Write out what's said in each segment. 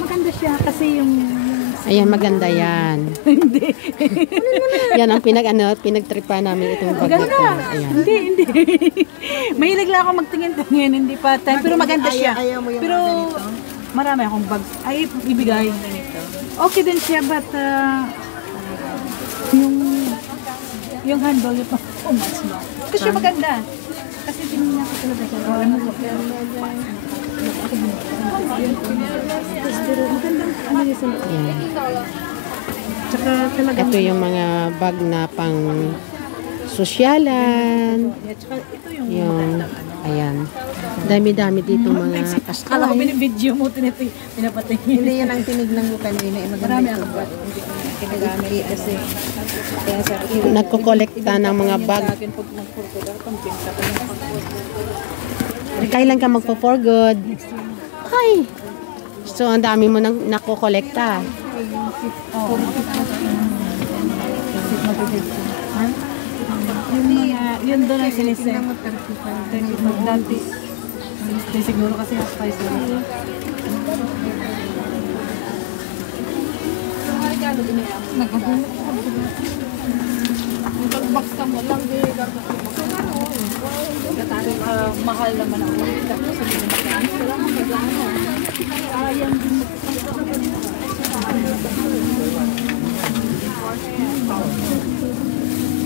Maganda siya kasi yung Ayan, maganda yan. hindi. Yan ang pinagtripa namin itong bag na ito. Ayan. Hindi. Mahilig lang ako magtingin-tingin, hindi pa time. Pero maganda siya. Ayaw mo yung Pero marami akong bags. Ay, ibigay. Okay din siya, but yung handle, yung pang-umas mo. Ito siya maganda. Kasi tinignan ko talaga siya. Magandang ano yung sa Ayan. Tsaka talaga. Ito yung mga bag na pang sosyalan. Tsaka ito yung Yung, ayan. Dami-dami dito mga Kala ko kastlay. binibidyo mo, pinapatingin. Hindi yan ang tinignan ko kanina. Marami Maganda ako. ito. Kinagamit kasi. Kaya sa Nagko-kolekta ng mga bag. Akin pag nagpurkuda, pampinta ko ng Kailan ka magpo-for good? Ay! So, ang dami mo nang nako-kolekta. Yun doon ang sinisip. Dati. Siguro kasi half-price lang. Pag-box ka mo lang, mahal naman ako. Tapos sabihin mo, kailangan magano. Sayang din.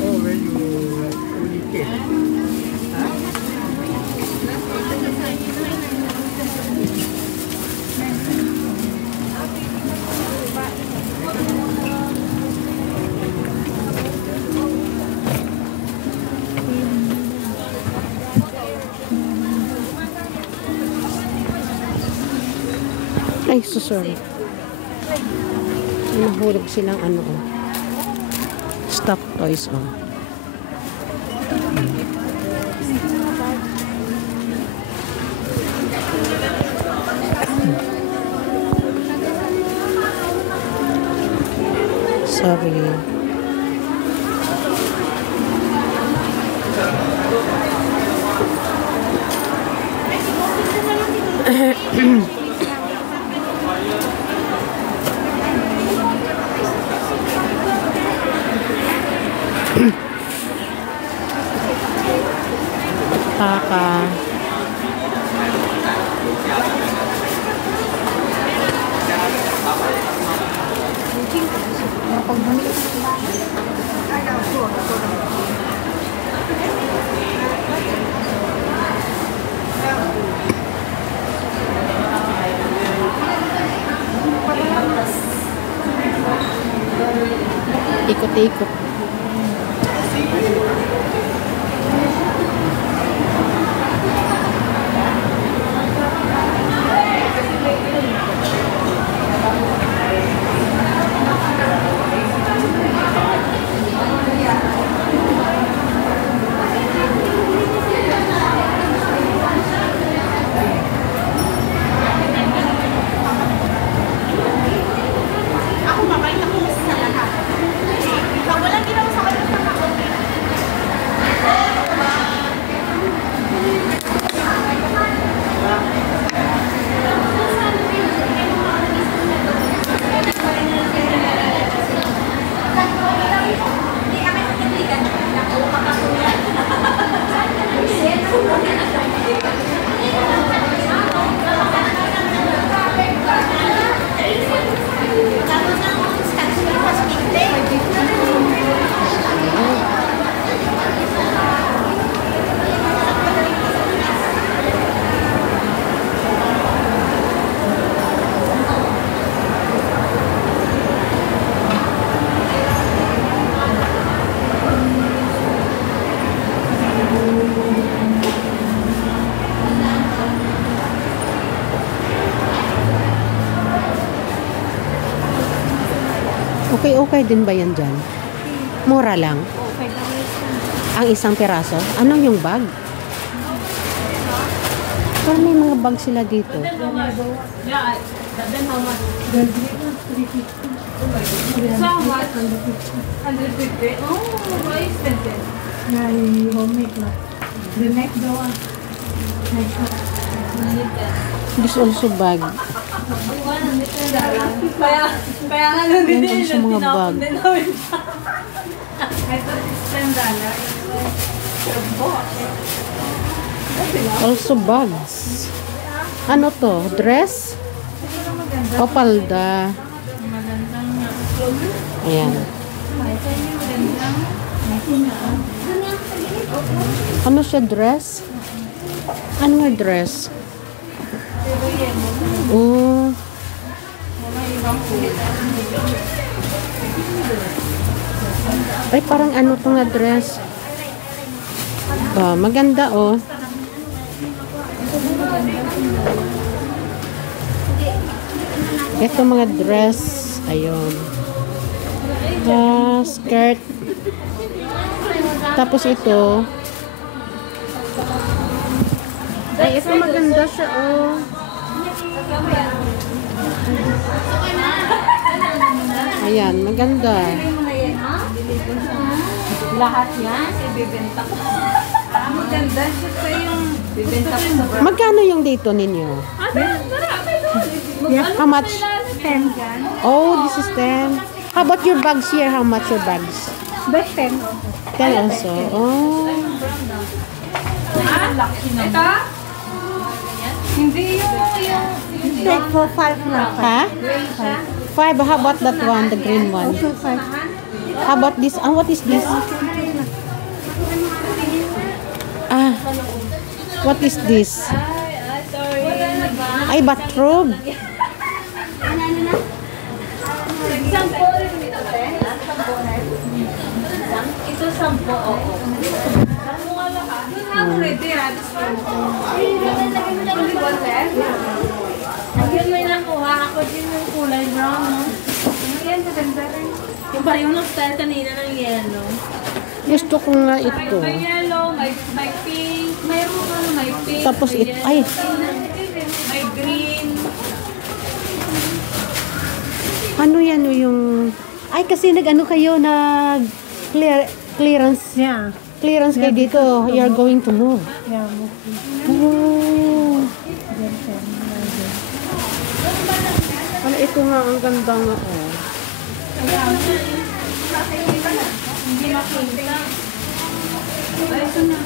Oh, where you only came? Ay, so sorry. Nahulog silang ano, oh. Stuffed toys, oh. Sorry. Kaka. Ikot-ikot. Okay din ba yan dyan? Mura lang. Ang isang piraso? Anong yung bag? Pero may mga bag sila dito. Then how much? So much? 150. Oh, why expensive? homemade na. The next door. This also bag. Kaya nga nung Yan din sa mga bag. Ito, $10. Also bags. Ano to? Dress? O palda? Ayan. Ano siya dress? Ano nga dress? Oh. Ay, parang ano to nga dress? Oh, maganda oh. Ito mga dress. Ayun. Skirt. Tapos ito. Ay, ito maganda siya oh. Ayan, maganda. Lahat yan, ibibenta ko. Maganda siya pa yung bibenta ko sa Magkano yung dito ninyo? How much? 10 gan. Oh, this is 10. How about your bags here? How much your bags? But 10. 10 also. Oh. Ito? Hindi yung take for 5 na. Ha? 5. How about that one? The green one. Also 5. How about this? What is this? Ah. What is this? Ay, bathrobe. Ito 10, oo. Ready, Ayun, may nakuha ako din yung kulay brown, no? Ayan, maganda rin. Yung pareho ng style kanina ng yellow. Gusto ko nga ito. May yellow, may pink, mayroon ano, may pink. Tapos may ito. yellow, Ay. may green. Ano yan yung... Ay, kasi nag-ano kayo, clearance. Yeah. Clearance kayo dito. You're going to move. Yeah, Oh. Ano, ito nga, ang ganda nga. Oh. Hindi makita. Ito na.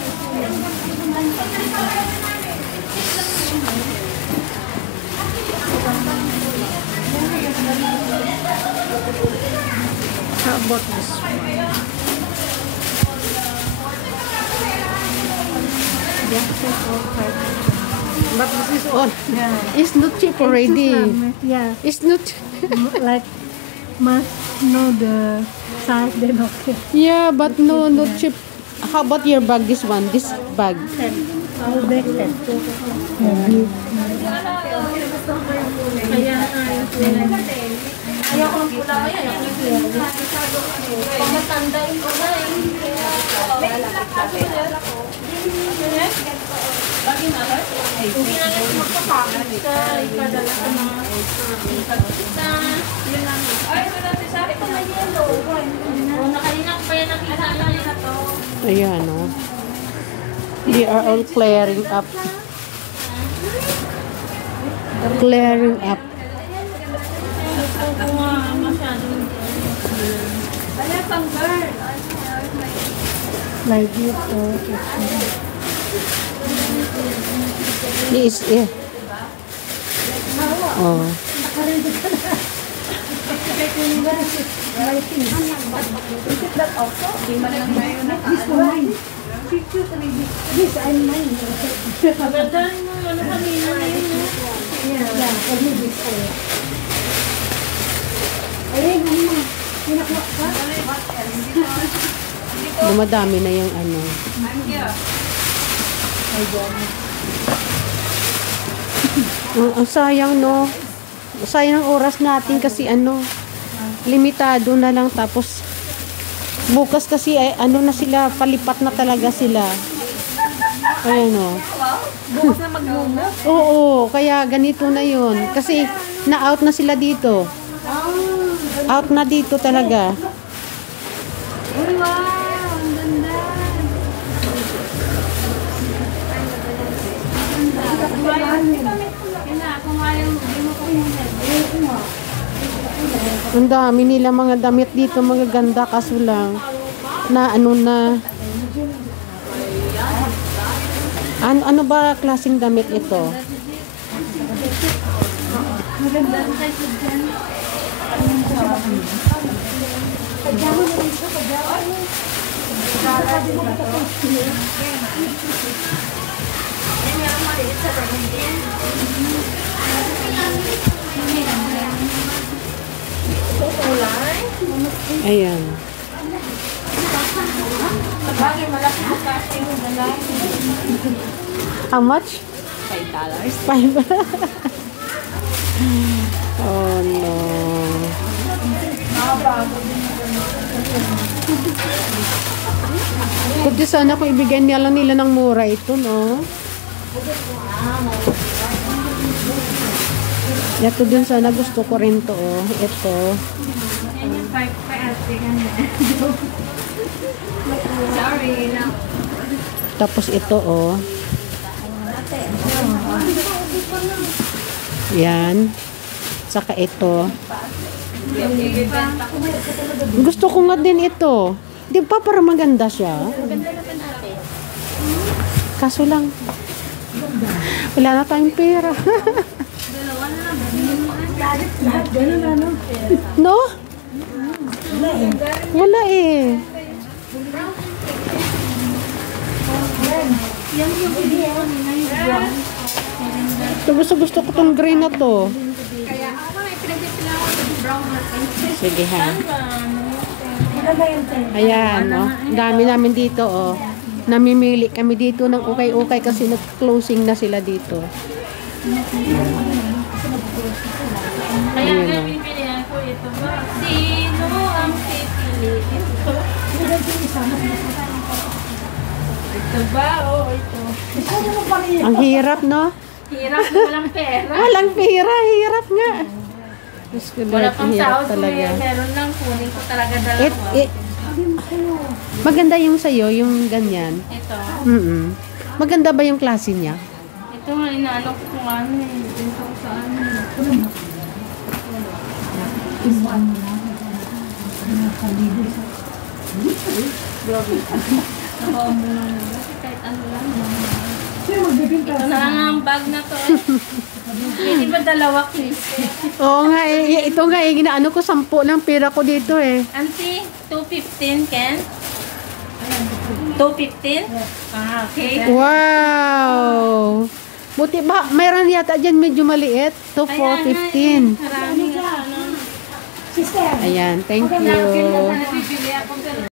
How about this one? But this is all. Yeah. It's not cheap already. Yeah. It's not. Like, must know the size, then okay. Yeah, but no, not cheap. How about your bag? This one, this bag. I'll back that. Ayaw ko ng pula ko yan. Ayaw ko ng pula. Pamatandain ko na eh. Lagi na ba? Hindi na lang magpapakas ka. Ikadala ka na. Isa. Yun lang. Ay, wala si Sari ko na yellow. Nakanina ko pa yan nakita na to. Ayan, oh. They are all clearing up. Clearing up. Like this. This is it. Oh. This I'm mine. Maganda mo ano kanina na yun. Yeah, only this color. Ayun, ano. Pinakuha ka? Dumadami na yung ano. Ang sayang, no? Sayang ang oras natin kasi ano, limitado na lang, tapos bukas kasi ay, ano na sila, palipat na talaga sila. Ayan, no? Bukas na magmumo. Oo, kaya ganito na yun. Kasi na-out na sila dito. Out na dito talaga. Uy, wow! Ang ganda! Ang dami nila mga damit dito, mga ganda, kaso lang na ano na. Ano ba klaseng damit ito? Ayan. Bagay, malaki ang kasi yung dala. How much? $5. $5. Oh no. Kundi sana kung ibigay nila ng mura ito, no? Ito dun sana gusto ko rin to, oh. Ito. Yan yung 5 pa ate ganyan. Sorry na. Tapos ito, oh. Yan. Saka ito. Ibibenta ko. Gusto ko nga din ito. Di ba para maganda siya? Kaso lang, wala na tayong pera. No? Wala eh. Yan yung video ko nila yung brown. Gusto ko tong green na to. Kaya ako na pinagpipila ko yung brown na pen. Sige ha. Ayan, oh. Dami namin dito, oh. Namimili kami dito ng ukay-ukay kasi nag-closing na sila dito. Kaya Ayun, nga oh. pipilihan ko ito ba? Sino ang pipili? Ito. Ito ba? Oo, ito. Ang hirap, no? Hirap na walang pera. Walang pera, hirap nga. Diyos ko, Wala Lord, pang hirap sahod ko talaga. eh. Meron lang kunin ko talaga dalawa. Maganda yung sa'yo, yung ganyan. Ito. Maganda ba yung klase niya? Ito nga, inaano ko kung ano eh. Dito ko sa ano. Nakaumbo lang nila. Kasi kahit ano lang. Ito na lang ang bag na to eh. Pwede ba dalawa, Chris? Oo nga eh, ito nga eh, ginaano ko 10 ng pera ko dito eh. Auntie, 215, Ken? 215? Ah, okay. Wow! Buti ba, mayroon yata dyan medyo maliit. To 415. Maraming ano. Ayan, thank you. Nabibili ako.